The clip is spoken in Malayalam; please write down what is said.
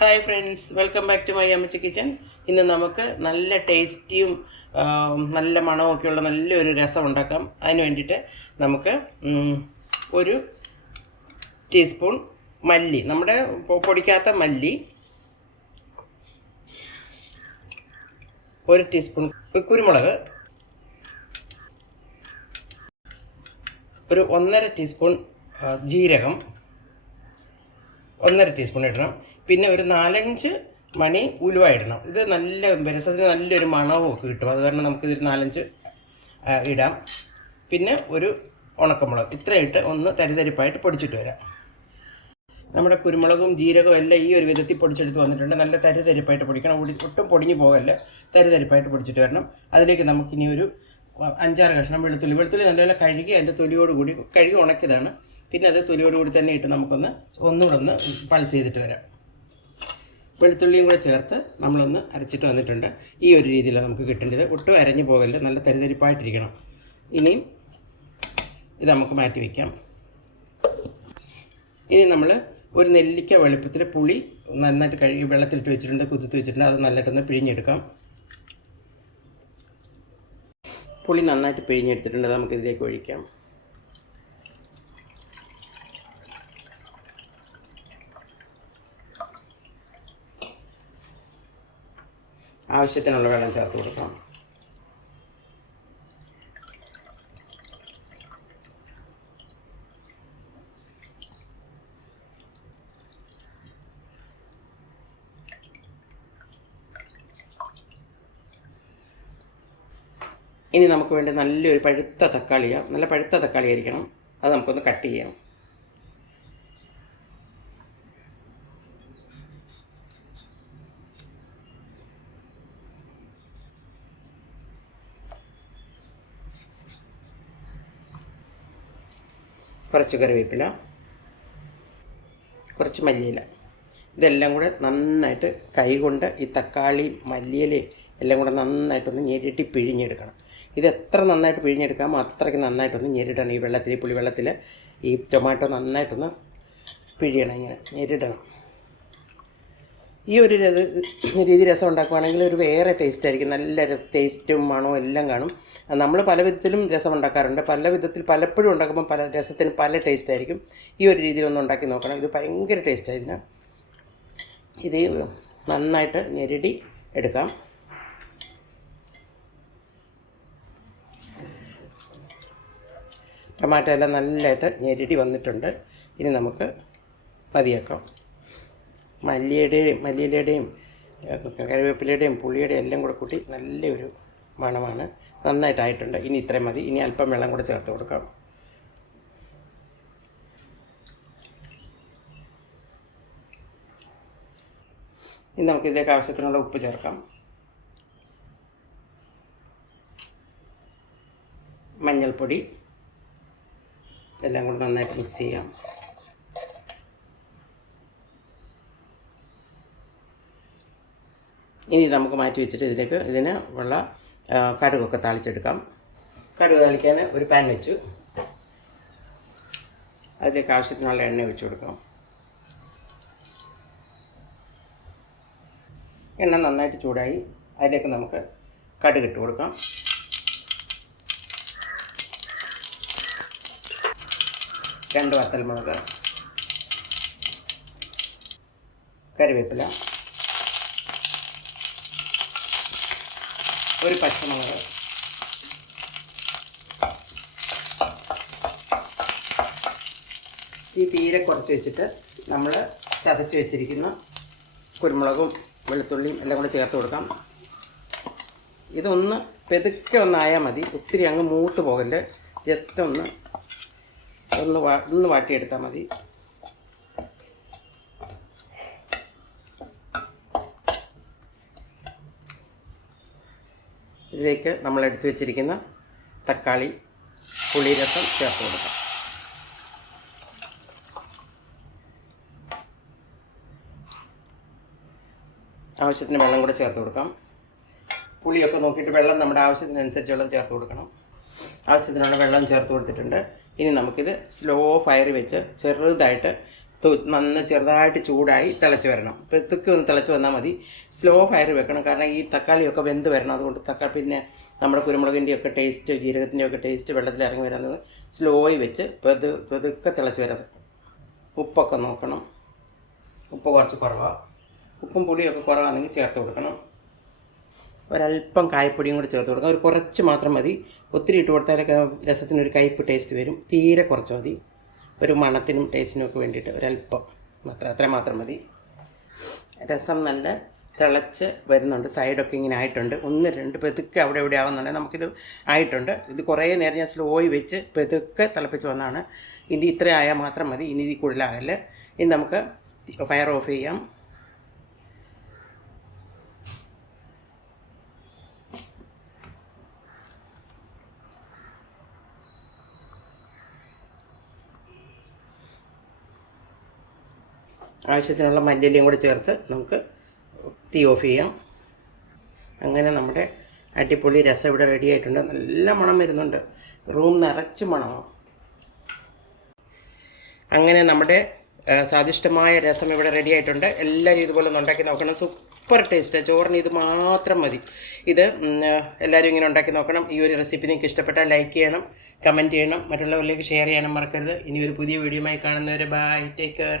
Hi friends welcome back to my അമ്മച്ച kitchen ഇന്ന് നമുക്ക് നല്ല ടേസ്റ്റിയും നല്ല മണമൊക്കെയുള്ള നല്ലൊരു രസം ഉണ്ടാക്കാം. അതിന് വേണ്ടിയിട്ട് നമുക്ക് ഒരു ടീസ്പൂൺ മല്ലി നമ്മുടെ പൊടിക്കാത്ത മല്ലി ഒരു ടീസ്പൂൺ കുരുമുളക് ഒരു ഒന്നര ടീസ്പൂൺ ജീരകം ഒന്നര ടീസ്പൂൺ ഇടണം. പിന്നെ ഒരു നാലഞ്ച് മണി ഉലുവ ഇടണം ഇത് നല്ല രസത്തിന് നല്ലൊരു മണവും ഒക്കെ കിട്ടും. അത് കാരണം നമുക്കിതൊരു നാലഞ്ച് ഇടാം. പിന്നെ ഒരു ഉണക്കമുളക്. ഇത്രയിട്ട് ഒന്ന് തരിതരിപ്പായിട്ട് പൊടിച്ചിട്ട് വരാം. നമ്മുടെ കുരുമുളകും ജീരകവും എല്ലാം ഈ ഒരു വിധത്തിൽ പൊടിച്ചെടുത്ത് വന്നിട്ടുണ്ട്. നല്ല തരിതരിപ്പായിട്ട് പൊടിക്കണം. ഒടി- ഒട്ടും പൊടിഞ്ഞു പോകല്ല. തരിതരിപ്പായിട്ട് പൊടിച്ചിട്ട് വരണം. അതിലേക്ക് നമുക്കിനി ഒരു അഞ്ചാറ് കഷ്ണം വെളുത്തുള്ളി. വെളുത്തുള്ളി നല്ലപോലെ കഴുകി അതിന്റെ തൊലിയോട് കൂടി കഴുകി ഉണക്കിയതാണ്. പിന്നെ അത് തൊലിയോട് കൂടി തന്നെ ഇട്ട് നമുക്കൊന്ന് ഒന്നുകൂടെ ഒന്ന് പൾസ് ചെയ്തിട്ട് വരാം. വെളുത്തുള്ളിയും കൂടെ ചേർത്ത് നമ്മളൊന്ന് അരച്ചിട്ട് വന്നിട്ടുണ്ട്. ഈ ഒരു രീതിയിലാണ് നമുക്ക് കിട്ടേണ്ടത്. ഒട്ടും അരഞ്ഞു പോകല്ല നല്ല തരിതരിപ്പായിട്ടിരിക്കണം. ഇനിയും ഇത് നമുക്ക് മാറ്റി വയ്ക്കാം ഇനി നമ്മൾ ഒരു നെല്ലിക്ക വെളുപ്പത്തിൽ പുളി നന്നായിട്ട് കഴുകി വെള്ളത്തിലിട്ട് വെച്ചിട്ടുണ്ട്. കുതിർത്ത് വെച്ചിട്ടുണ്ട്. അത് നല്ലിട്ടൊന്ന് പിഴിഞ്ഞെടുക്കാം. പുളി നന്നായിട്ട് പിഴിഞ്ഞെടുത്തിട്ടുണ്ട്. നമുക്കിതിലേക്ക് ഒഴിക്കാം. ആവശ്യത്തിനുള്ള വെള്ളം ചേർത്ത് കൊടുക്കണം. ഇനി നമുക്ക് വേണ്ടി നല്ലൊരു പഴുത്ത തക്കാളിയാണ് നല്ല പഴുത്ത തക്കാളി ആയിരിക്കണം. അത് നമുക്കൊന്ന് കട്ട് ചെയ്യാം. കുറച്ച് കറിവേപ്പില കുറച്ച് മല്ലിയില. ഇതെല്ലാം കൂടെ നന്നായിട്ട് കൈകൊണ്ട് ഈ തക്കാളി മല്ലിയില എല്ലാം കൂടെ നന്നായിട്ടൊന്ന് ഞെരിട്ടി പിഴിഞ്ഞെടുക്കണം. ഇത് എത്ര നന്നായിട്ട് പിഴിഞ്ഞെടുക്കാം അത്രയ്ക്ക് നന്നായിട്ടൊന്ന് ഞെരിടണം. ഈ വെള്ളത്തിൽ പുളിവെള്ളത്തിൽ ഈ ടൊമാറ്റോ നന്നായിട്ടൊന്ന് പിഴിയണം ഇങ്ങനെ ഞെരിടണം. ഈ ഒരു രത് രസം ഉണ്ടാക്കുകയാണെങ്കിൽ ഒരു വേറെ ടേസ്റ്റ് ആയിരിക്കും. നല്ല ടേസ്റ്റും മണവും എല്ലാം കാണും. നമ്മൾ പല വിധത്തിലും രസം ഉണ്ടാക്കാറുണ്ട്. പല വിധത്തിൽ പലപ്പോഴും ഉണ്ടാക്കുമ്പോൾ പല രസത്തിന് പല ടേസ്റ്റ് ആയിരിക്കും. ഈ ഒരു രീതിയിൽ ഒന്ന് ഉണ്ടാക്കി നോക്കണം. ഇത് ഭയങ്കര ടേസ്റ്റ് ഇതിന്. ഇത് നന്നായിട്ട് ഞെരടി എടുക്കാം. ടൊമാറ്റോ എല്ലാം നല്ലതായിട്ട് ഞെരടി വന്നിട്ടുണ്ട്. ഇനി നമുക്ക് മതിയാക്കാം. മല്ലിയുടെയും മല്ലിയിലയുടെയും കറിവേപ്പിലയുടെയും പുളിയുടെയും എല്ലാം കൂടെ കൂട്ടി നല്ലൊരു മണമാണ്. നന്നായിട്ടായിട്ടുണ്ട്. ഇനി ഇത്രയും മതി. ഇനി അല്പം വെള്ളം കൂടെ ചേർത്ത് കൊടുക്കാം. ഇനി നമുക്ക് ഇതിലേക്ക് ആവശ്യത്തിനുള്ള ഉപ്പ് ചേർക്കാം. മഞ്ഞൾപ്പൊടി. എല്ലാം കൂടെ നന്നായിട്ട് മിക്സ് ചെയ്യാം. ഇനി നമുക്ക് മാറ്റി വെച്ചിട്ട് ഇതിലേക്ക് ഇതിന് ഉള്ള കടുകൊക്കെ താളിച്ചെടുക്കാം. കടുക് താളിക്കാൻ ഒരു പാൻ വെച്ചു. അതിലേക്ക് ആവശ്യത്തിനുള്ള എണ്ണ ഒഴിച്ചു കൊടുക്കാം. എണ്ണ നന്നായിട്ട് ചൂടായി. അതിലേക്ക് നമുക്ക് കടുക് ഇട്ട് കൊടുക്കാം. രണ്ട് വത്തൽമുളക് കറിവേപ്പില ഒരു പച്ചമുളക്. ഈ തീരെ കുറച്ച് വെച്ചിട്ട് നമ്മൾ ചതച്ച് വെച്ചിരിക്കുന്ന കുരുമുളകും വെളുത്തുള്ളിയും എല്ലാം കൂടെ ചേർത്ത് കൊടുക്കാം. ഇതൊന്ന് പെതുക്കെ ഒന്നായാൽ മതി. ഒത്തിരി അങ്ങ് മൂത്ത് പോകല്ലേ. ജസ്റ്റ് ഒന്ന് ഒന്ന് വാ ഒന്ന് വാട്ടിയെടുത്താൽ മതി. ഇതിലേക്ക് നമ്മൾ എടുത്തു വെച്ചിരിക്കുന്ന തക്കാളി പുളിരസം ചേർത്ത് കൊടുക്കാം. ആവശ്യത്തിന് വെള്ളം കൂടെ ചേർത്ത് കൊടുക്കാം. പുളിയൊക്കെ നോക്കിയിട്ട് വെള്ളം നമ്മുടെ ആവശ്യത്തിനനുസരിച്ചുള്ളത് ചേർത്ത് കൊടുക്കണം. ആവശ്യത്തിനുള്ള വെള്ളം ചേർത്ത് കൊടുത്തിട്ടുണ്ട്. ഇനി നമുക്കിത് സ്ലോ ഫയർ വെച്ച് ചെറുതായിട്ട് നന്ന ചെറുതായിട്ട് ചൂടായി തിളച്ച് വരണം. പെതുക്കെ ഒന്ന് തിളച്ച് വന്നാൽ മതി. സ്ലോ ഫയർ വെക്കണം. കാരണം ഈ തക്കാളിയൊക്കെ വെന്ത് വരണം. അതുകൊണ്ട് തക്കാളി പിന്നെ നമ്മുടെ കുരുമുളകിന്റെ ഒക്കെ ടേസ്റ്റ് ജീരകത്തിന്റെ ഒക്കെ ടേസ്റ്റ് വെള്ളത്തിൽ ഇറങ്ങി വരാൻ സ്ലോയി വെച്ച് പെതു പെതുക്കെ തിളച്ച് വരാം. ഉപ്പൊക്കെ നോക്കണം. ഉപ്പ് കുറച്ച് കുറവാണ് ഉപ്പും പുളിയൊക്കെ കുറവാണെങ്കിൽ ചേർത്ത് കൊടുക്കണം. ഒരല്പം കായപ്പൊടിയും കൂടി ചേർത്ത് കൊടുക്കാം ഒരു കുറച്ച് മാത്രം മതി. ഒത്തിരി ഇട്ട് കൊടുത്താലൊക്കെ രസത്തിനൊരു കയ്പ്പ് ടേസ്റ്റ് വരും. തീരെ കുറച്ച് മതി. ഒരു മണത്തിനും ടേസ്റ്റിനും ഒക്കെ വേണ്ടിയിട്ട് ഒരല്പം മാത്രം അത്ര മാത്രം മതി. രസം നല്ല തിളച്ച് വരുന്നുണ്ട്. സൈഡൊക്കെ ഇങ്ങനെ ആയിട്ടുണ്ട്. ഒന്ന് രണ്ട് പെതുക്കെ അവിടെ ഇവിടെ ആവുന്നുണ്ട്. നമുക്കിത് ആയിട്ടുണ്ട്. ഇത് കുറേ നേരം ഞാൻ സ്ലോയി വെച്ച് പെതുക്കെ തിളപ്പിച്ച് വന്നാണ് ഇനി ഇത്ര ആയാൽ മാത്രം മതി. ഇനി ഇതിൽ ഇനി നമുക്ക് ഫയർ ഓഫ് ചെയ്യാം. ആവശ്യത്തിനുള്ള മല്ലിയിലയും കൂടി ചേർത്ത് നമുക്ക് തീ ഓഫ് ചെയ്യാം. അങ്ങനെ നമ്മുടെ അടിപൊളി രസം ഇവിടെ റെഡി ആയിട്ടുണ്ട്. നല്ല മണം വരുന്നുണ്ട്. റൂം നിറച്ച് മണമാണ് അങ്ങനെ നമ്മുടെ സ്വാദിഷ്ടമായ രസം ഇവിടെ റെഡി ആയിട്ടുണ്ട്. എല്ലാവരും ഇതുപോലെ ഒന്ന് ഉണ്ടാക്കി നോക്കണം. സൂപ്പർ ടേസ്റ്റ് ചോറിന് ഇത് മാത്രം മതി. ഇത് എല്ലാവരും ഇങ്ങനെ ഉണ്ടാക്കി നോക്കണം. ഈ ഒരു റെസിപ്പി നിങ്ങൾക്ക് ഇഷ്ടപ്പെട്ടാൽ ലൈക്ക് ചെയ്യണം കമന്റ് ചെയ്യണം. മറ്റുള്ളവരിലേക്ക് ഷെയർ ചെയ്യാനും മറക്കരുത്. ഇനി ഒരു പുതിയ വീഡിയോയുമായി കാണുന്നവരെ bye take care